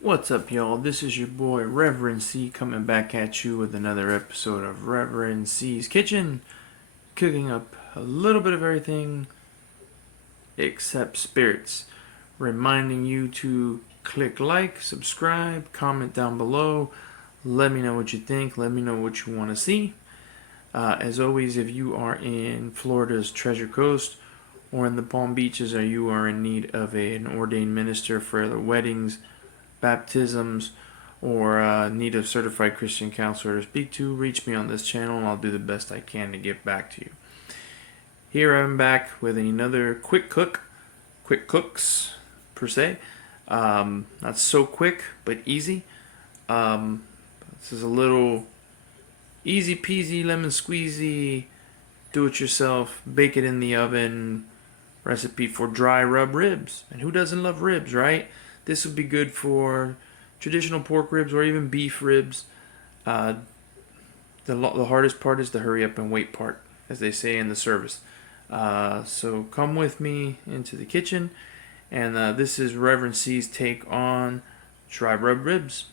What's up, y'all? This is your boy Reverend C coming back at you with another episode of Reverend C's Kitchen, cooking up a little bit of everything except spirits. Reminding you to click like, subscribe, comment down below. Let me know what you think. Let me know what you want to see. As always, if you are in Florida's Treasure Coast or in the Palm Beaches, or you are in need of an ordained minister for either weddings, baptisms, or need a certified Christian counselor to speak to, reach me on this channel and I'll do the best I can to get back to you. Here I'm back with another quick cooks per se. Not so quick, but easy. This is a little easy peasy, lemon squeezy, do it yourself, bake it in the oven recipe for dry rub ribs. And who doesn't love ribs, right? This would be good for traditional pork ribs or even beef ribs. The hardest part is the hurry up and wait part, as they say in the service. So come with me into the kitchen, and this is Reverend C's take on dry rub ribs.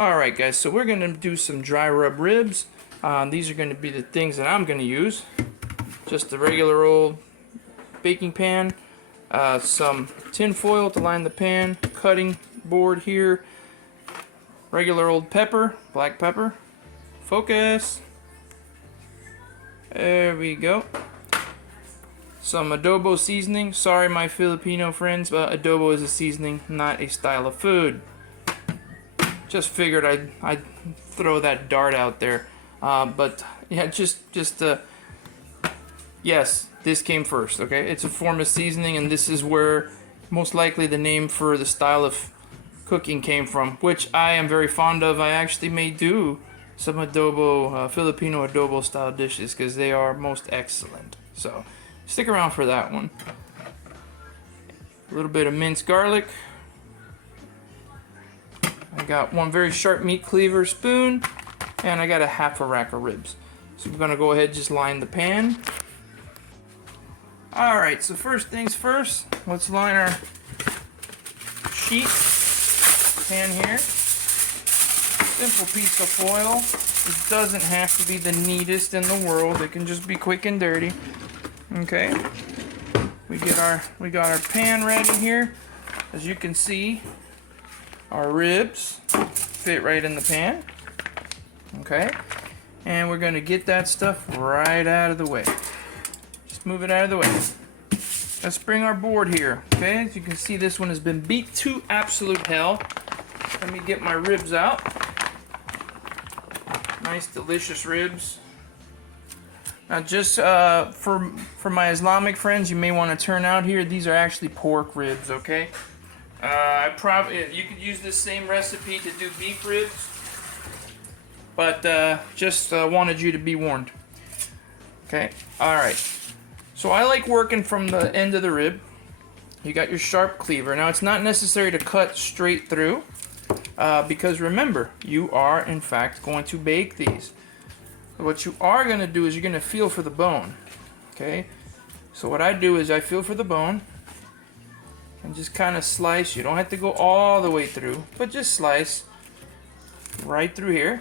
Alright guys, so we're going to do some dry rub ribs. These are going to be the things that I'm going to use. Just the regular old baking pan, some tin foil to line the pan, cutting board here, regular old pepper, black pepper, focus, there we go, some adobo seasoning. Sorry my Filipino friends, but adobo is a seasoning, not a style of food. Just figured I'd throw that dart out there, but yeah, yes, this came first. Okay, it's a form of seasoning, and this is where most likely the name for the style of cooking came from, which I am very fond of. I actually may do some adobo, Filipino adobo style dishes, because they are most excellent. So stick around for that one. A little bit of minced garlic. I got one very sharp meat cleaver spoon, and I got a half a rack of ribs. So we're gonna go ahead and just line the pan. Alright, so first things first, let's line our sheet pan here. Simple piece of foil. It doesn't have to be the neatest in the world, it can just be quick and dirty. Okay. We got our pan ready here. As you can see, our ribs fit right in the pan. Okay, and we're gonna get that stuff right out of the way. Just move it out of the way. Let's bring our board here. Okay, as you can see, this one has been beat to absolute hell. Let me get my ribs out. Nice delicious ribs. Now just for my Islamic friends, you may want to turn out here, these are actually pork ribs. Okay, you could use this same recipe to do beef ribs, but just wanted you to be warned. Okay, alright. So I like working from the end of the rib. You got your sharp cleaver. Now it's not necessary to cut straight through, because remember, you are in fact going to bake these. What you are going to do is you're going to feel for the bone. Okay, so what I do is I feel for the bone and just kind of slice. You don't have to go all the way through, but just slice right through here.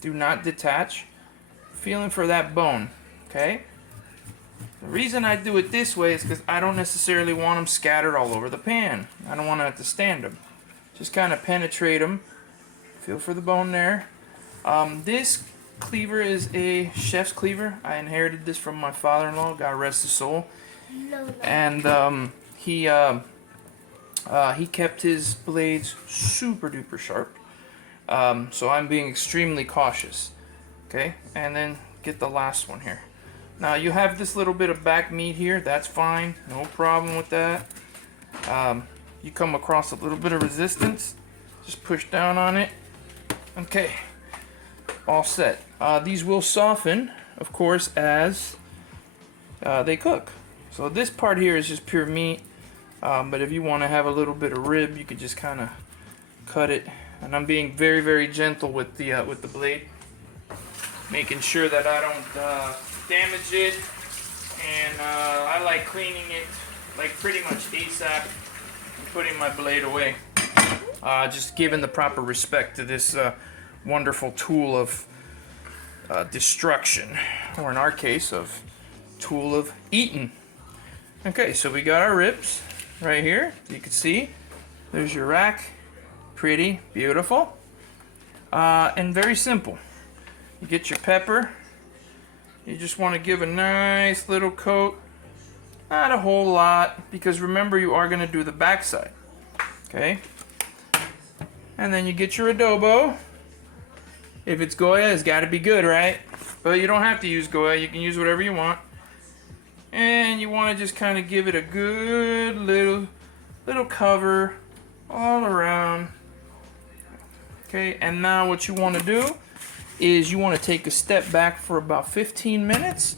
Do not detach. Feeling for that bone. Okay, the reason I do it this way is because I don't necessarily want them scattered all over the pan. I don't want to have to stand them. Just kind of penetrate them. Feel for the bone there. This cleaver is a chef's cleaver. I inherited this from my father-in-law, God rest his soul. And he kept his blades super duper sharp. So I'm being extremely cautious. Okay, and then get the last one here. Now you have this little bit of back meat here. That's fine, no problem with that. You come across a little bit of resistance, just push down on it. Okay, all set. These will soften, of course, as they cook. So this part here is just pure meat. But if you want to have a little bit of rib, you could just kind of cut it and I'm being very, very gentle with the blade, making sure that I don't damage it. And I like cleaning it like pretty much ASAP and putting my blade away. Just giving the proper respect to this wonderful tool of destruction, or in our case, of tool of eating. Okay, so we got our ribs right here. You can see there's your rack. Pretty, beautiful, and very simple. You get your pepper. You just want to give a nice little coat. Not a whole lot, because remember, you are going to do the backside. Okay? And then you get your adobo. If it's Goya, it's got to be good, right? But you don't have to use Goya. You can use whatever you want. And you want to just kind of give it a good little cover all around. Okay, and now what you want to do is you want to take a step back for about 15 minutes,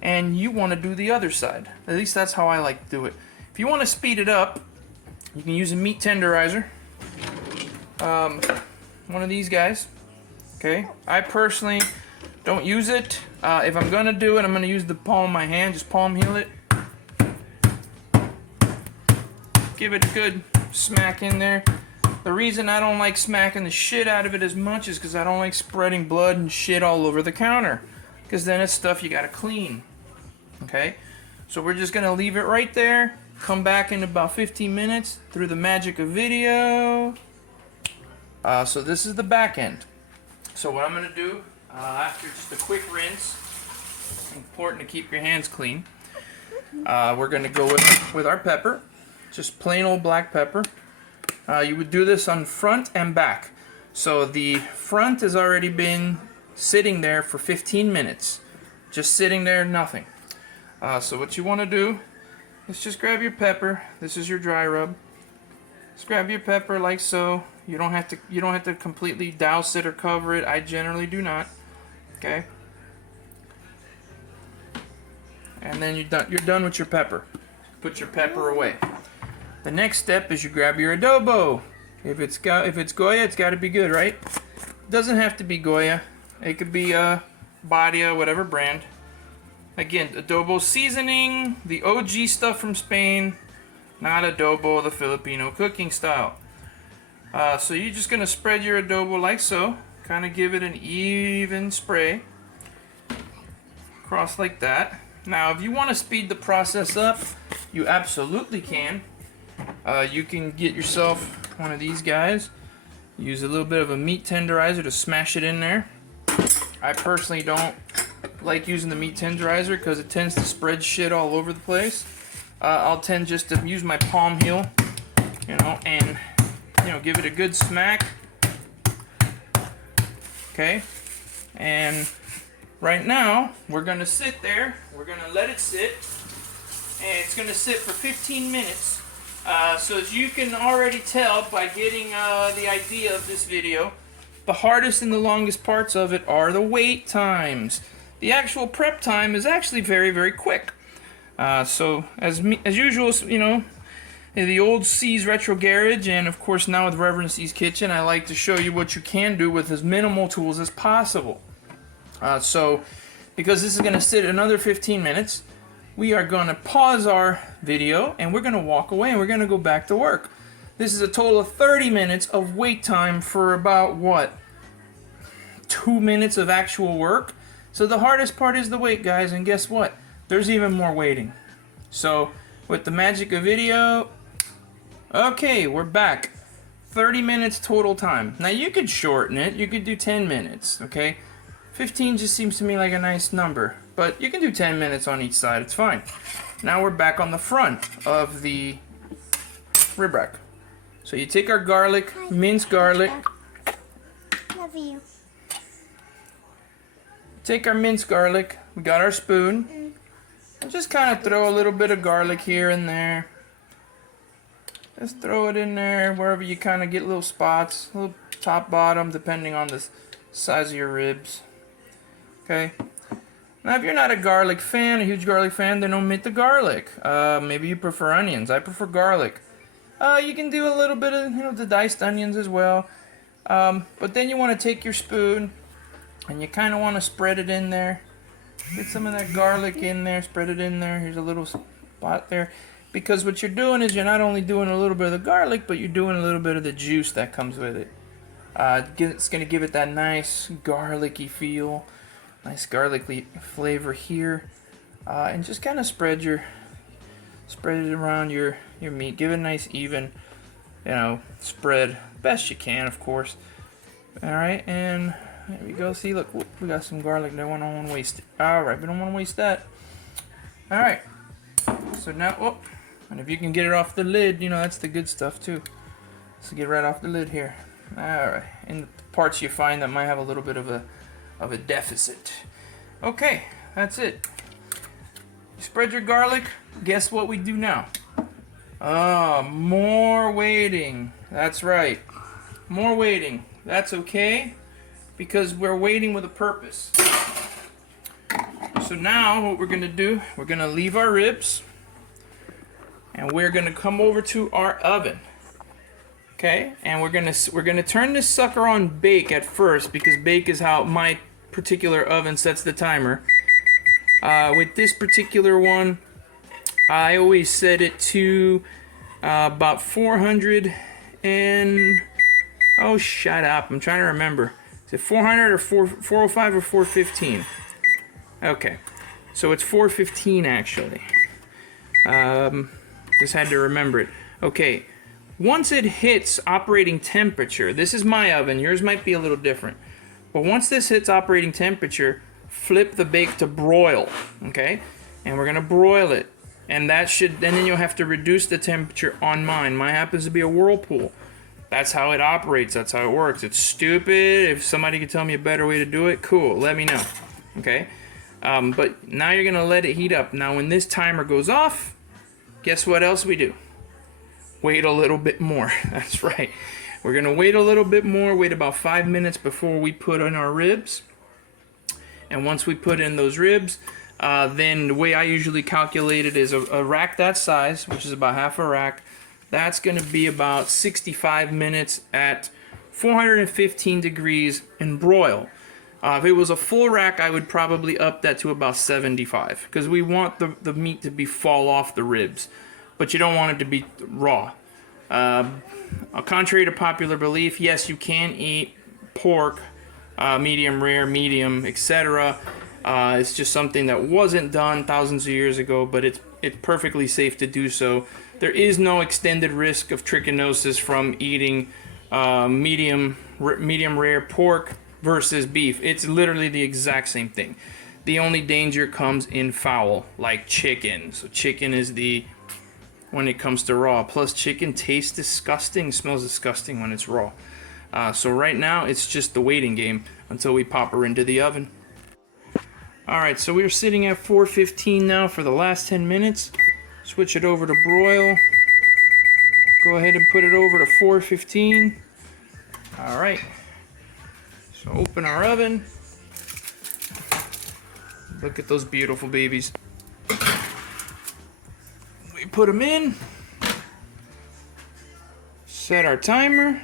and you want to do the other side. At least that's how I like to do it. If you want to speed it up, you can use a meat tenderizer. One of these guys. Okay, I personally don't use it. If I'm gonna do it, I'm gonna use the palm of my hand. Just palm heel it. Give it a good smack in there. The reason I don't like smacking the shit out of it as much is because I don't like spreading blood and shit all over the counter. Because then it's stuff you gotta clean. Okay, so we're just gonna leave it right there. Come back in about 15 minutes through the magic of video. So this is the back end. So what I'm gonna do, after just a quick rinse, important to keep your hands clean. We're gonna go with our pepper, just plain old black pepper. You would do this on front and back. So the front has already been sitting there for 15 minutes, just sitting there, nothing. So what you want to do is just grab your pepper. This is your dry rub. Just grab your pepper like so. You don't have to completely douse it or cover it. I generally do not. Okay. And then you're done with your pepper. Put your pepper away. The next step is you grab your adobo. If it's Goya, it's got to be good, right? It doesn't have to be Goya. It could be Badia, whatever brand. Again, adobo seasoning, the OG stuff from Spain, not adobo, the Filipino cooking style. So you're just gonna spread your adobo like so, kind of give it an even spray, across like that. Now, if you want to speed the process up, you absolutely can. You can get yourself one of these guys. Use a little bit of a meat tenderizer to smash it in there. I personally don't like using the meat tenderizer because it tends to spread shit all over the place. I'll tend just to use my palm heel, and give it a good smack. Okay, and right now we're gonna sit there. We're gonna let it sit, and it's gonna sit for 15 minutes. So as you can already tell by getting the idea of this video, the hardest and the longest parts of it are the wait times. The actual prep time is actually very, very quick. So as usual, in the old C's Retro Garage, and of course now with Reverend C's Kitchen, I like to show you what you can do with as minimal tools as possible. So because this is going to sit another 15 minutes, we are going to pause our video and we're going to walk away and we're going to go back to work. This is a total of 30 minutes of wait time for about, 2 minutes of actual work. So the hardest part is the wait, guys, and guess what? There's even more waiting. So with the magic of video, okay, we're back. 30 minutes total time. Now you could shorten it. You could do 10 minutes, okay? 15 just seems to me like a nice number, but you can do 10 minutes on each side. It's fine. Now we're back on the front of the rib rack. So you take our garlic, minced garlic. Love you. Take our minced garlic. We got our spoon. And just kind of throw a little bit of garlic here and there. Just throw it in there wherever you kind of get little spots, little top, bottom, depending on the size of your ribs. Okay. Now, if you're not a garlic fan, a huge garlic fan, then omit the garlic. Maybe you prefer onions. I prefer garlic. You can do a little bit of, the diced onions as well. But then you want to take your spoon and you kind of want to spread it in there. Get some of that garlic in there, spread it in there. Here's a little spot there. Because what you're doing is you're not only doing a little bit of the garlic, but you're doing a little bit of the juice that comes with it. It's going to give it that nice garlicky feel, nice garlicky flavor here. And just kind of spread it around your meat. Give it a nice even, spread best you can, of course. All right, and there we go. See, look, we got some garlic there. I don't want to waste it. All right, we don't want to waste that. All right. So now, and if you can get it off the lid, that's the good stuff too. So get right off the lid here. All right, and the parts you find that might have a little bit of a deficit. Okay, that's it. Spread your garlic. Guess what we do now? More waiting. That's right. More waiting. That's okay, because we're waiting with a purpose. So now what we're going to do, we're going to leave our ribs, and we're going to come over to our oven. Okay? And we're going to turn this sucker on bake at first, because bake is how my particular oven sets the timer. With this particular one, I always set it to about 400 and... Oh, shut up. I'm trying to remember. Is it 400 or 405 or 415? Okay. So it's 415 actually. Just had to remember it. Okay. Once it hits operating temperature, this is my oven. Yours might be a little different. But once this hits operating temperature, flip the bake to broil. Okay? And we're going to broil it. And then you'll have to reduce the temperature on mine. Mine happens to be a Whirlpool. That's how it operates. That's how it works. It's stupid. If somebody could tell me a better way to do it, cool. Let me know. Okay? But now you're going to let it heat up. Now when this timer goes off, guess what else we do? Wait a little bit more. That's right. We're going to wait a little bit more. Wait about 5 minutes before we put in our ribs. And once we put in those ribs, then the way I usually calculate it is a rack that size, which is about half a rack. That's going to be about 65 minutes at 415 degrees and broil. If it was a full rack, I would probably up that to about 75, because we want the meat to fall off the ribs, but you don't want it to be raw. Contrary to popular belief, yes, you can eat pork, medium rare, medium, etc. It's just something that wasn't done thousands of years ago, but it's perfectly safe to do so. There is no extended risk of trichinosis from eating medium rare pork versus beef. It's literally the exact same thing. The only danger comes in fowl, like chicken. So chicken is when it comes to raw. Plus chicken tastes disgusting, smells disgusting when it's raw. So right now it's just the waiting game until we pop her into the oven. Alright, so we're sitting at 415 now for the last 10 minutes. Switch it over to broil. Go ahead and put it over to 415. Alright. So open our oven. Look at those beautiful babies. We put them in. Set our timer.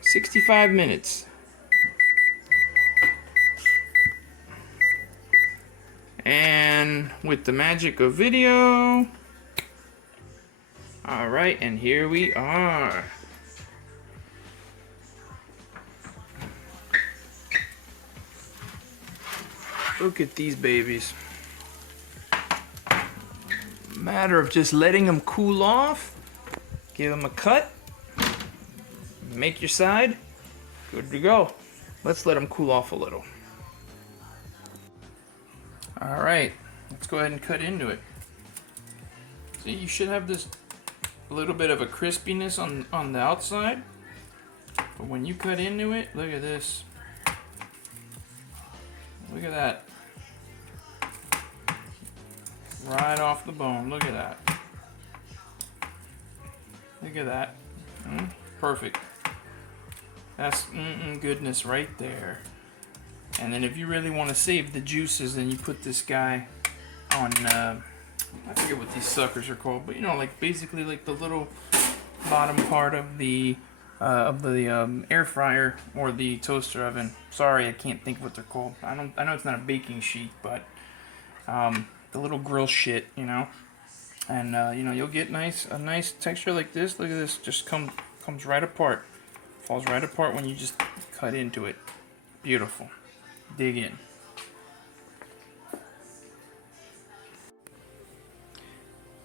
65 minutes. And with the magic of video, alright, and here we are. Look at these babies. Matter of just letting them cool off, give them a cut, make your side, good to go. Let's let them cool off a little. Alright, let's go ahead and cut into it. See, you should have this little bit of a crispiness on the outside, but when you cut into it, look at this. Look at that. Right off the bone, look at that. Look at that. Perfect. That's goodness right there. And then if you really want to save the juices, then you put this guy on, I forget what these suckers are called, but like basically like the little bottom part of the air fryer or the toaster oven. Sorry, I can't think of what they're called. I know it's not a baking sheet, but the little grill shit, you know. And you know, you'll get a nice texture like this. Look at this, just comes right apart. Falls right apart when you just cut into it. Beautiful. Dig in.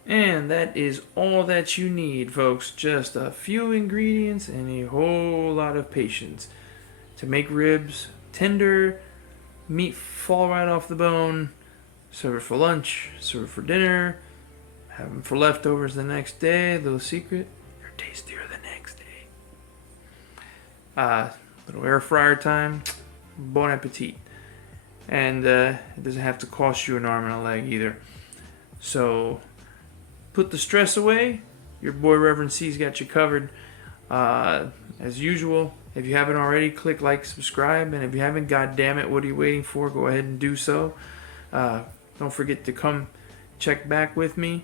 And that is all that you need, folks. Just a few ingredients and a whole lot of patience to make ribs tender, meat fall right off the bone, serve it for lunch, serve it for dinner, have them for leftovers the next day. Little secret, they're tastier the next day. Little air fryer time. Bon appetit. And it doesn't have to cost you an arm and a leg either. So put the stress away. Your boy Reverend C's got you covered. As usual, if you haven't already, click like, subscribe. And if you haven't, god damn it, what are you waiting for? Go ahead and do so. Don't forget to come check back with me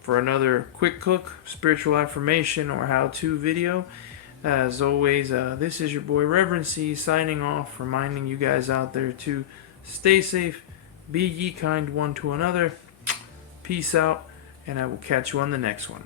for another quick cook, spiritual affirmation, or how-to video. As always, this is your boy Reverend C signing off, reminding you guys out there to stay safe, be ye kind one to another. Peace out, and I will catch you on the next one.